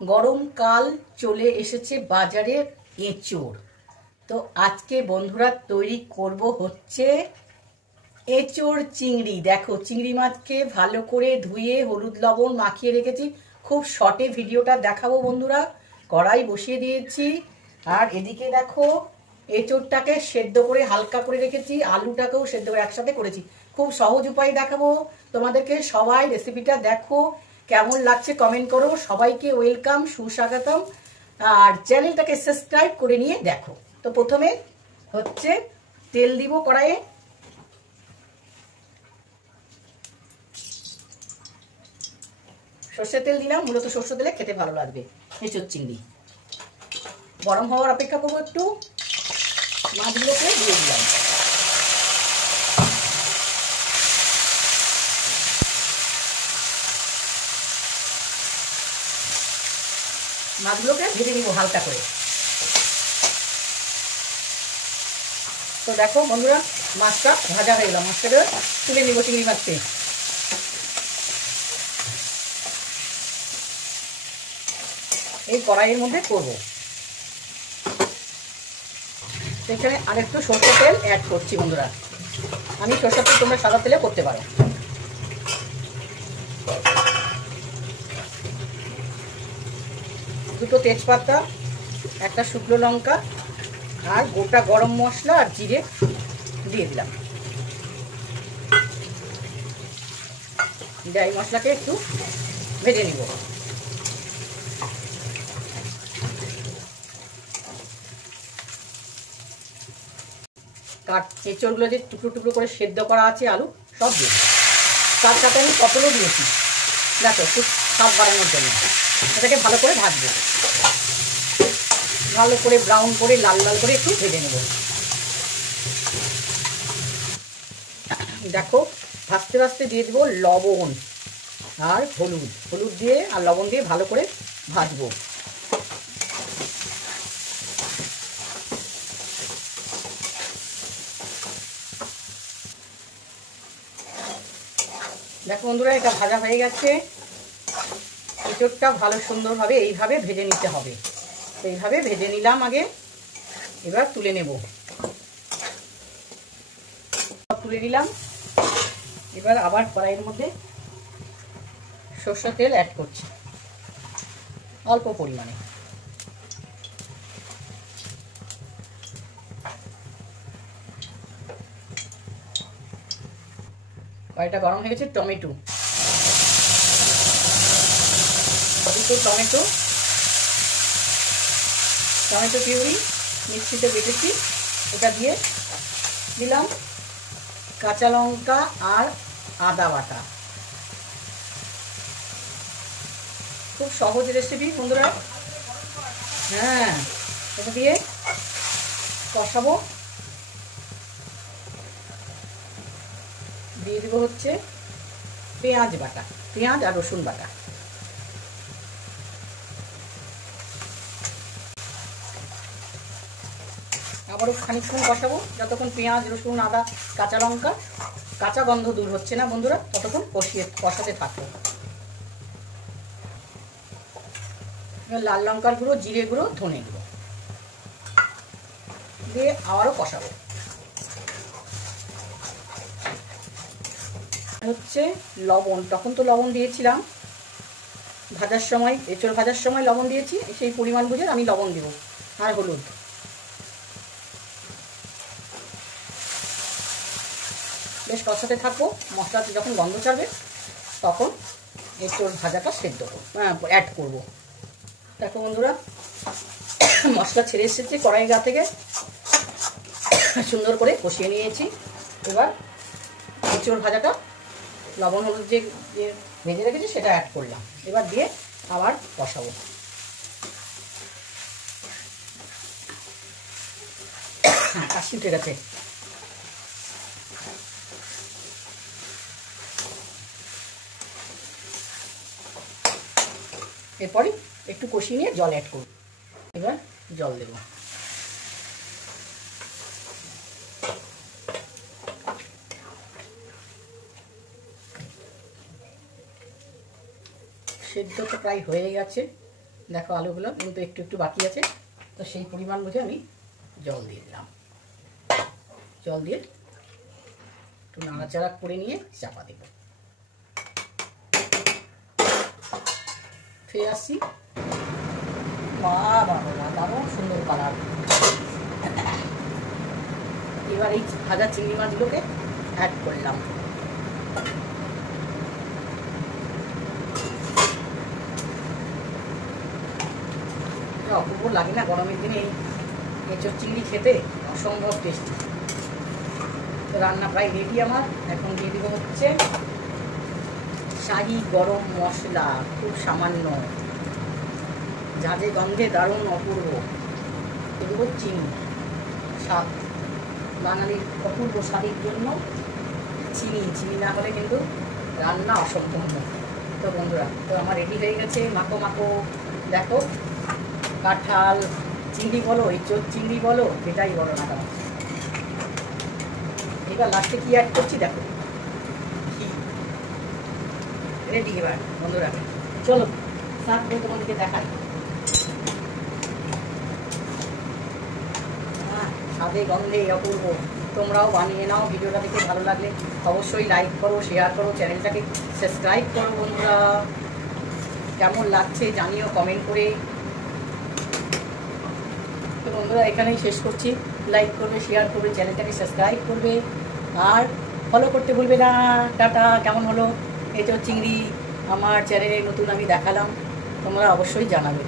গরমকাল চলে এসেছে, বাজারে এঁচোড়। তো আজকে বন্ধুরা তৈরি করব হচ্ছে এঁচোড় চিংড়ি। দেখো, চিংড়ি মাছকে ভালো করে ধুয়ে হলুদ লবণ মাখিয়ে রেখেছি। খুব শর্টে ভিডিওটা দেখাবো বন্ধুরা। কড়াই বসিয়ে দিয়েছি, আর এদিকে দেখো এঁচোড়টাকে সেদ্ধ করে হালকা করে রেখেছি, আলুটাকেও সেদ্ধ করে একসাথে করেছি। খুব সহজ উপায় দেখাবো তোমাদেরকে। সবাই রেসিপিটা দেখো, কেমন লাগছে কমেন্ট করো। সবাইকে ওয়েলকাম, সুস্বাগতম। আর চ্যানেলটাকে সাবস্ক্রাইব করে নিয়ে দেখো। তো প্রথমে হচ্ছে তেল দিব কড়াইয়ে। সর্ষের তেল দিলাম, মূলত সর্ষের তেলে খেতে ভালো লাগবে এঁচোড় চিংড়ি। গরম হওয়ার অপেক্ষা করবো একটু। মাছগুলোকে দিয়ে দিলাম। মাছগুলোকে ভেজে নিব হালকা করে। তো দেখো বন্ধুরা, মাছটা ভাজা হয়ে গেল। মাছটাকে তুলে নিব, চিংড়ি মাছকে। এই কড়াইয়ের মধ্যে করবো। সেখানে আরেকটু সরষের তেল অ্যাড করছি বন্ধুরা। আমি সরষের তেল, তোমরা সাদা তেলে করতে পারো। দুটো তেজপাতা, একটা শুকনো লঙ্কা, আর গোটা গরম মশলা আর জিরে দিয়ে দিলাম। এই মশলাকে একটু ভেজে নিব। এঁচোড়গুলো যে টুকরো টুকরো করে সেদ্ধ করা আছে, আলু সব দিয়ে, তার সাথে আমি পটলও দিয়েছি। দেখো, খুব স্বাদ বাড়ানোর জন্য এটাকে ভালো করে ভাজবো। ভালো করে ব্রাউন করে লাল লাল করে একটু ভেজে নেব। দেখো, ভাজতে ভাজতে দিয়ে দেবো লবণ আর হলুদ। হলুদ দিয়ে আর লবণ দিয়ে ভালো করে ভাজবো। দেখো বন্ধুরা, এটা ভাজা হয়ে গেছে। এঁচোড়টা ভালো সুন্দরভাবে এইভাবে ভেজে নিতে হবে। এইভাবে ভেজে নিলাম আগে। এবার তুলে নেব। তুলে নিলাম। এবার আবার কড়াইয়ের মধ্যে সরষের তেল অ্যাড করছি অল্প পরিমাণে। কড়াইটা গরম হয়ে গেছে। টমেটো, টমেটো পিউরি মিক্সিতে বেটেছি, এটা দিয়ে দিলাম। কাঁচা লঙ্কা আর আদা বাটা। খুব সহজ রেসিপি বন্ধুরা। হ্যাঁ, এটা দিয়ে কষাবো। দিয়ে দিব হচ্ছে পেঁয়াজ বাটা, পেঁয়াজ আর রসুন বাটা। আবারও খানিকক্ষণ কষাবো, যতক্ষণ পেঁয়াজ রসুন আদা কাঁচা লঙ্কা কাঁচা গন্ধ দূর হচ্ছে না বন্ধুরা, ততক্ষণ কষাতে থাকবো। লাল লঙ্কার গুঁড়ো, জিরে গুঁড়ো, ধনে গুঁড়ো দিয়ে আবারও কষাবো। হচ্ছে লবণ, তখন তো লবণ দিয়েছিলাম ভাজার সময়, এঁচোড় ভাজার সময় লবণ দিয়েছি, সেই পরিমাণ বুঝে আমি লবণ দেব। আর হলুদ। বেশ কষাতে থাকবো। মশলাতে যখন গন্ধ ছাড়বে তখন এঁচোড় ভাজাটা সেদ্ধ অ্যাড করব। দেখো বন্ধুরা, মশলা ছেড়ে এসেছে কড়াই গা থেকে, সুন্দর করে কষিয়ে নিয়েছি। এবার এঁচোড় ভাজাটা লবণ হলুদ যে ভেজে রেখেছি সেটা অ্যাড করলাম। এবার দিয়ে আবার কষাবো। কাশি উঠে গেছে। এরপরে একটু কষিয়ে নিয়ে জল অ্যাড করব। এবার জল দেব। সেদ্ধ তো প্রায় হয়ে গেছে। দেখো আলুগুলো কিন্তু একটু একটু বাকি আছে, তো সেই পরিমাণ বুঝে আমি জল দিয়ে দিলাম। জল দিয়ে একটু নাড়াচাড়া করে নিয়ে চাপা দেব। ফিরে আসছি। বাবা দারুণ সুন্দর কালার। এবার এই ভাজা চিংড়ি মাছগুলোকে অ্যাড করলাম। অপূর্ব লাগে না গরমের দিনে এই এঁচোড় চিংড়ি খেতে, অসম্ভব টেস্টি। তো রান্না প্রায় রেডি আমার। এখন দিয়ে দিব হচ্ছে শাহি গরম মশলা, খুব সামান্য, ঝাঁঝে গন্ধে দারুণ অপূর্ব। দেবো চিনি, স্বাদ, বাঙালির অপূর্ব স্বাদের জন্য চিনি না হলে কিন্তু রান্না অসম্পূর্ণ। তো বন্ধুরা, তো আমার রেডি হয়ে গেছে মাখো মাখো। দেখো, কাঁঠাল চিংড়ি বলো, এঁচোড় চিংড়ি বলো, যেটাই বলো না কেন। এবার লাস্টে কি অ্যাড করছি দেখো, ঘি। রেডি এবার বন্ধুরা, চলো সার্ভ করে তোমাদেরকে দেখাই। স্বাদে গন্ধে অপূর্ব। তোমরাও বানিয়ে নাও। ভিডিওটা দেখে ভালো লাগলে অবশ্যই লাইক করো, শেয়ার করো, চ্যানেলটাকে সাবস্ক্রাইব করো। বন্ধুরা, কেমন লাগছে জানিও কমেন্ট করে। তো বন্ধুরা, এখানেই শেষ করছি। লাইক করবে, শেয়ার করবে, চ্যানেলটাকে সাবস্ক্রাইব করবে, আর ফলো করতে ভুলবে না। টাটা। কেমন হলো এঁচোড় চিংড়ি আমার চ্যানেলে নতুন আমি দেখালাম, তোমরা অবশ্যই জানাবে।